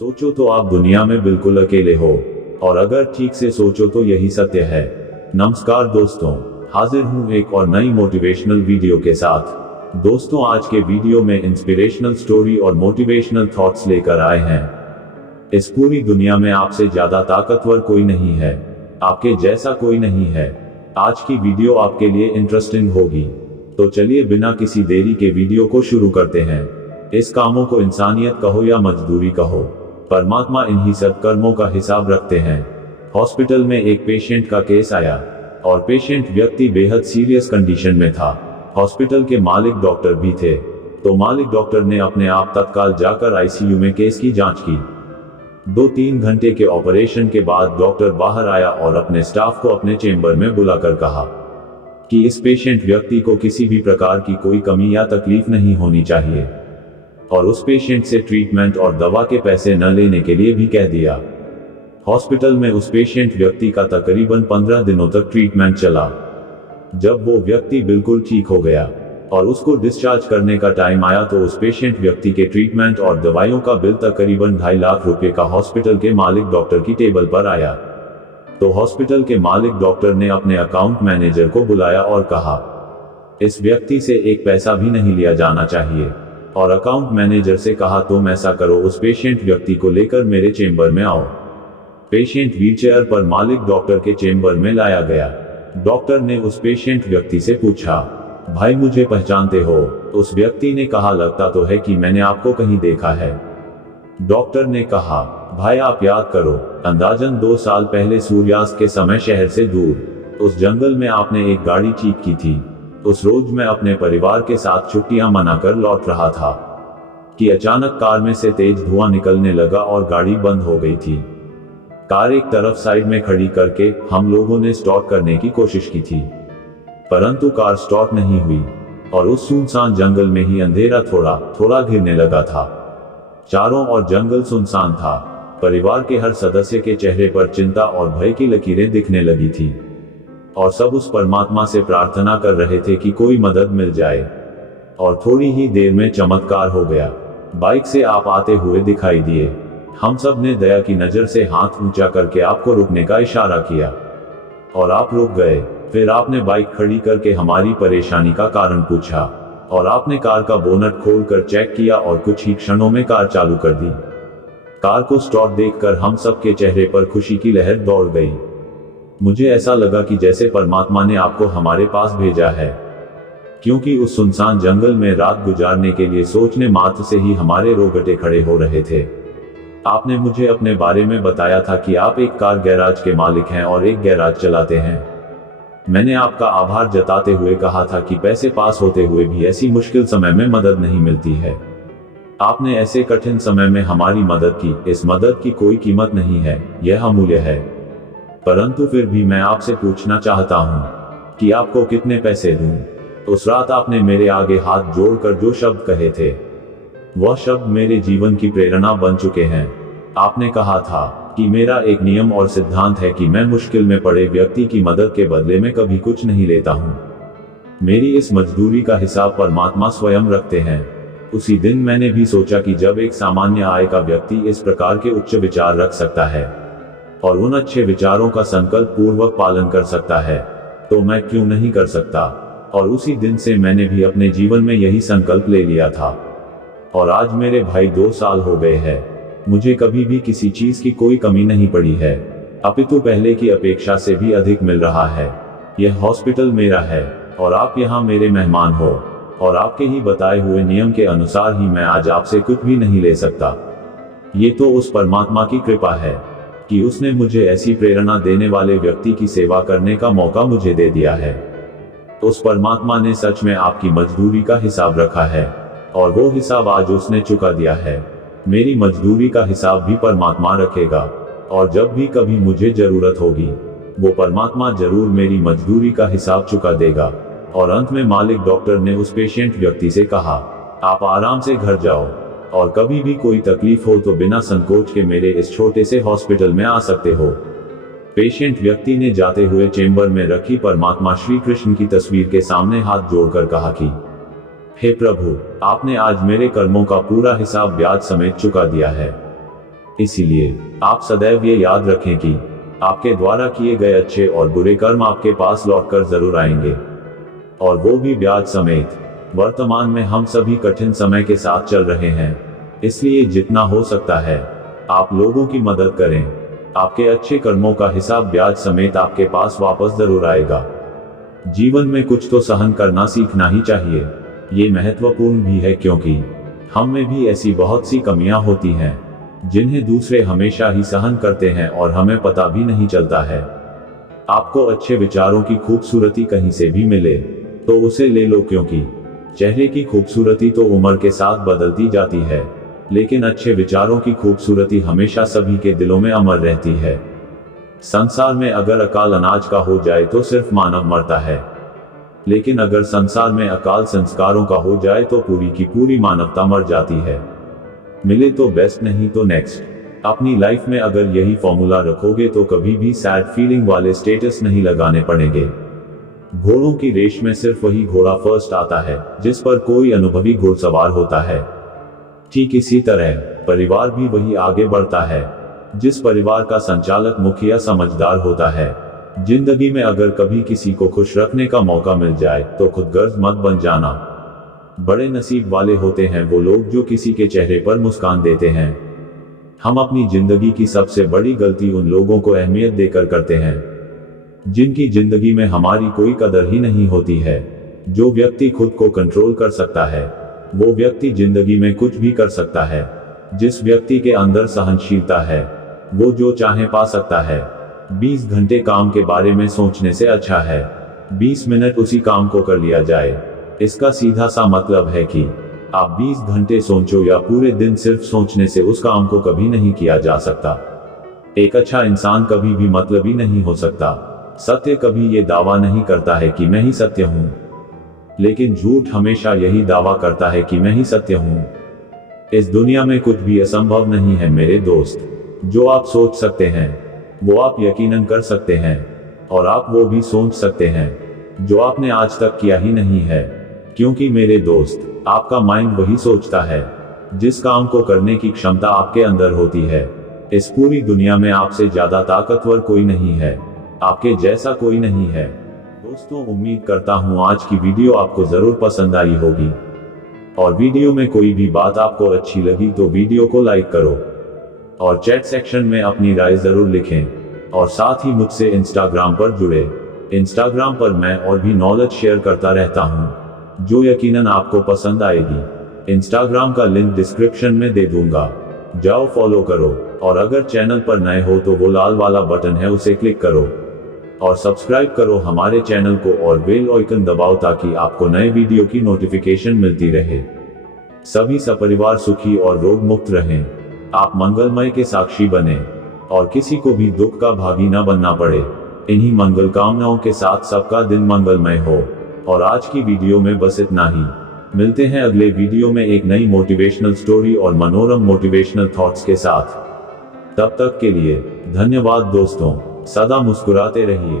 सोचो तो आप दुनिया में बिल्कुल अकेले हो, और अगर ठीक से सोचो तो यही सत्य है। नमस्कार दोस्तों, हाजिर हूँ एक और नई मोटिवेशनल वीडियो के साथ। दोस्तों, आज के वीडियो में इंस्पिरेशनल स्टोरी और मोटिवेशनल थॉट्स लेकर आए हैं। इस पूरी दुनिया में आपसे ज्यादा ताकतवर कोई नहीं है, आपके जैसा कोई नहीं है। आज की वीडियो आपके लिए इंटरेस्टिंग होगी, तो चलिए बिना किसी देरी के वीडियो को शुरू करते हैं। इस कामों को इंसानियत कहो या मजदूरी कहो, परमात्मा इन्हीं सत्कर्मों का हिसाब रखते हैं। हॉस्पिटल में एक पेशेंट का केस आया और पेशेंट व्यक्ति बेहद सीरियस कंडीशन में था। हॉस्पिटल के मालिक डॉक्टर भी थे, तो मालिक डॉक्टर ने अपने आप तत्काल जाकर आईसीयू में केस की जांच की। 2-3 घंटे के ऑपरेशन के बाद डॉक्टर बाहर आया और अपने स्टाफ को अपने चेंबर में बुलाकर कहा कि इस पेशेंट व्यक्ति को किसी भी प्रकार की कोई कमी या तकलीफ नहीं होनी चाहिए, और उस पेशेंट से ट्रीटमेंट और दवा के पैसे न लेने के लिए भी कह दिया। हॉस्पिटल में उस पेशेंट व्यक्ति का तकरीबन 15 दिनों तक ट्रीटमेंट चला। जब वो व्यक्ति बिल्कुल ठीक हो गया और उसको डिस्चार्ज करने का टाइम आया, तो उस पेशेंट व्यक्ति के ट्रीटमेंट और दवाइयों का बिल तकरीबन 2.5 लाख रुपए का हॉस्पिटल के मालिक डॉक्टर की टेबल पर आया। तो हॉस्पिटल के मालिक डॉक्टर ने अपने अकाउंट मैनेजर को बुलाया और कहा, इस व्यक्ति से एक पैसा भी नहीं लिया जाना चाहिए। और अकाउंट मैनेजर से कहा, तुम ऐसा करो, उस पेशेंट व्यक्ति को लेकर मेरे चेंबर में आओ। पेशेंट व्हीलचेयर पर मालिक डॉक्टर के चेंबर में लाया गया। डॉक्टर ने उस पेशेंट व्यक्ति से पूछा, भाई मुझे पहचानते हो? उस व्यक्ति ने कहा, लगता तो है कि मैंने आपको कहीं देखा है। डॉक्टर ने कहा, भाई आप याद करो, अंदाजन 2 साल पहले सूर्यास्त के समय शहर से दूर उस जंगल में आपने एक गाड़ी ठीक की थी। उस रोज मैं अपने परिवार के साथ छुट्टियां मनाकर लौट रहा था कि अचानक कार में से तेज धुआं निकलने लगा और गाड़ी बंद हो गई थी। कार एक तरफ साइड में खड़ी करके हम लोगों ने स्टार्ट करने की कोशिश की थी, परंतु कार स्टार्ट नहीं हुई और उस सुनसान जंगल में ही अंधेरा थोड़ा थोड़ा घिरने लगा था। चारों ओर जंगल सुनसान था। परिवार के हर सदस्य के चेहरे पर चिंता और भय की लकीरें दिखने लगी थी, और सब उस परमात्मा से प्रार्थना कर रहे थे कि कोई मदद मिल जाए। और थोड़ी ही देर में चमत्कार हो गया। बाइक से आप आते हुए दिखाई दिए। हम सब ने दया की नजर से हाथ ऊंचा करके आपको रुकने का इशारा किया और आप रुक गए। फिर आपने बाइक खड़ी करके हमारी परेशानी का कारण पूछा और आपने कार का बोनट खोलकर चेक किया और कुछ ही क्षणों में कार चालू कर दी। कार को स्टार्ट देखकर हम सबके चेहरे पर खुशी की लहर दौड़ गई। मुझे ऐसा लगा कि जैसे परमात्मा ने आपको हमारे पास भेजा है, क्योंकि उस सुनसान जंगल में रात गुजारने के लिए सोचने मात्र से ही हमारे रोंगटे खड़े हो रहे थे। आपने मुझे अपने बारे में बताया था कि आप एक कार गैराज के मालिक हैं और एक गैराज चलाते हैं। मैंने आपका आभार जताते हुए कहा था कि पैसे पास होते हुए भी ऐसी मुश्किल समय में मदद नहीं मिलती है। आपने ऐसे कठिन समय में हमारी मदद की। इस मदद की कोई कीमत नहीं है, यह अमूल्य है। परंतु फिर भी मैं आपसे पूछना चाहता हूं कि आपको कितने पैसे दूं? उस रात आपने मेरे आगे हाथ जोड़कर जो शब्द कहे थे, वह शब्द मेरे जीवन की प्रेरणा बन चुके हैं। आपने कहा था कि मेरा एक नियम और सिद्धांत है कि मैं मुश्किल में पड़े व्यक्ति की मदद के बदले में कभी कुछ नहीं लेता हूं। मेरी इस मजदूरी का हिसाब परमात्मा स्वयं रखते हैं। उसी दिन मैंने भी सोचा कि जब एक सामान्य आय का व्यक्ति इस प्रकार के उच्च विचार रख सकता है और उन अच्छे विचारों का संकल्प पूर्वक पालन कर सकता है, तो मैं क्यों नहीं कर सकता। और उसी दिन से मैंने भी अपने जीवन में यही संकल्प ले लिया था। और आज मेरे भाई 2 साल हो गए हैं, मुझे कभी भी किसी चीज की कोई कमी नहीं पड़ी है, अपितु पहले की अपेक्षा से भी अधिक मिल रहा है। यह हॉस्पिटल मेरा है और आप यहाँ मेरे मेहमान हो, और आपके ही बताए हुए नियम के अनुसार ही मैं आज आपसे कुछ भी नहीं ले सकता। ये तो उस परमात्मा की कृपा है कि उसने मुझे ऐसी प्रेरणा देने वाले व्यक्ति की सेवा करने का मौका मुझे दे दिया है। उस परमात्मा ने सच में आपकी मजदूरी का हिसाब रखा है, और वो हिसाब आज उसने चुका दिया है। मेरी मजदूरी का हिसाब भी परमात्मा रखेगा, और जब भी कभी मुझे जरूरत होगी, वो परमात्मा जरूर मेरी मजदूरी का हिसाब चुका देगा। और अंत में मालिक डॉक्टर ने उस पेशेंट व्यक्ति से कहा, आप आराम से घर जाओ, और कभी भी कोई तकलीफ हो तो बिना संकोच के मेरे इस छोटे से हॉस्पिटल में आ सकते हो। पेशेंट व्यक्ति ने जाते हुए चेंबर में रखी परमात्मा श्री कृष्ण की तस्वीर के सामने हाथ जोड़कर कहा कि हे प्रभु, आपने आज मेरे कर्मों का पूरा हिसाब ब्याज समेत चुका दिया है। इसीलिए आप सदैव ये याद रखें कि आपके द्वारा किए गए अच्छे और बुरे कर्म आपके पास लौटकर जरूर आएंगे, और वो भी ब्याज समेत। वर्तमान में हम सभी कठिन समय के साथ चल रहे हैं, इसलिए जितना हो सकता है आप लोगों की मदद करें। आपके अच्छे कर्मों का हिसाब ब्याज समेत आपके पास वापस जरूर आएगा। जीवन में कुछ तो सहन करना सीखना ही चाहिए। ये महत्वपूर्ण भी है क्योंकि हम में भी ऐसी बहुत सी कमियां होती हैं जिन्हें दूसरे हमेशा ही सहन करते हैं और हमें पता भी नहीं चलता है। आपको अच्छे विचारों की खूबसूरती कहीं से भी मिले तो उसे ले लो, क्योंकि चेहरे की खूबसूरती तो उम्र के साथ बदलती जाती है, लेकिन अच्छे विचारों की खूबसूरती हमेशा सभी के दिलों में अमर रहती है। संसार में अगर अकाल अनाज का हो जाए तो सिर्फ मानव मरता है, लेकिन अगर संसार में अकाल संस्कारों का हो जाए तो पूरी की पूरी मानवता मर जाती है। मिले तो बेस्ट, नहीं तो नेक्स्ट। अपनी लाइफ में अगर यही फॉर्मूला रखोगे तो कभी भी सैड फीलिंग वाले स्टेटस नहीं लगाने पड़ेंगे। घोड़ों की रेस में सिर्फ वही घोड़ा फर्स्ट आता है जिस पर कोई अनुभवी घुड़सवार होता है। ठीक इसी तरह परिवार भी वही आगे बढ़ता है जिस परिवार का संचालक मुखिया समझदार होता है। जिंदगी में अगर कभी किसी को खुश रखने का मौका मिल जाए तो खुदगर्ज मत बन जाना। बड़े नसीब वाले होते हैं वो लोग जो किसी के चेहरे पर मुस्कान देते हैं। हम अपनी जिंदगी की सबसे बड़ी गलती उन लोगों को अहमियत देकर करते हैं जिनकी जिंदगी में हमारी कोई कदर ही नहीं होती है। जो व्यक्ति खुद को कंट्रोल कर सकता है वो व्यक्ति जिंदगी में कुछ भी कर सकता है। जिस व्यक्ति के अंदर सहनशीलता है वो जो चाहे पा सकता है। 20 घंटे काम के बारे में सोचने से अच्छा है 20 मिनट उसी काम को कर लिया जाए। इसका सीधा सा मतलब है कि आप 20 घंटे सोचो या पूरे दिन सिर्फ सोचने से उस काम को कभी नहीं किया जा सकता। एक अच्छा इंसान कभी भी मतलबी नहीं हो सकता। सत्य कभी ये दावा नहीं करता है कि मैं ही सत्य हूं, लेकिन झूठ हमेशा यही दावा करता है कि मैं ही सत्य हूं। इस दुनिया में कुछ भी असंभव नहीं है मेरे दोस्त। जो आप सोच सकते हैं वो आप यकीनन कर सकते हैं, और आप वो भी सोच सकते हैं जो आपने आज तक किया ही नहीं है। क्योंकि मेरे दोस्त, आपका माइंड वही सोचता है जिस काम को करने की क्षमता आपके अंदर होती है। इस पूरी दुनिया में आपसे ज्यादा ताकतवर कोई नहीं है, आपके जैसा कोई नहीं है। दोस्तों, उम्मीद करता हूं आज की वीडियो आपको जरूर पसंद आई होगी, और वीडियो में कोई भी बात आपको अच्छी लगी तो वीडियो को लाइक करो और चैट सेक्शन में अपनी राय जरूर लिखें, और साथ ही मुझसे इंस्टाग्राम पर जुड़े। इंस्टाग्राम पर मैं और भी नॉलेज शेयर करता रहता हूं जो यकीनन आपको पसंद आएगी। इंस्टाग्राम का लिंक डिस्क्रिप्शन में दे दूंगा, जाओ फॉलो करो। और अगर चैनल पर नए हो तो वो लाल वाला बटन है उसे क्लिक करो और सब्सक्राइब करो हमारे चैनल को, और बेल आइकन दबाओ ताकि आपको नए वीडियो की नोटिफिकेशन मिलती रहे। सभी सपरिवार सुखी और रोग मुक्त रहें। आप मंगलमय के साक्षी बने और किसी को भी दुख का भागी न बनना पड़े। इन्हीं मंगल कामनाओं के साथ सबका दिन मंगलमय हो। और आज की वीडियो में बस इतना ही। मिलते हैं अगले वीडियो में एक नई मोटिवेशनल स्टोरी और मनोरम मोटिवेशनल थॉट्स के साथ। तब तक के लिए धन्यवाद दोस्तों। सदा मुस्कुराते रहिए।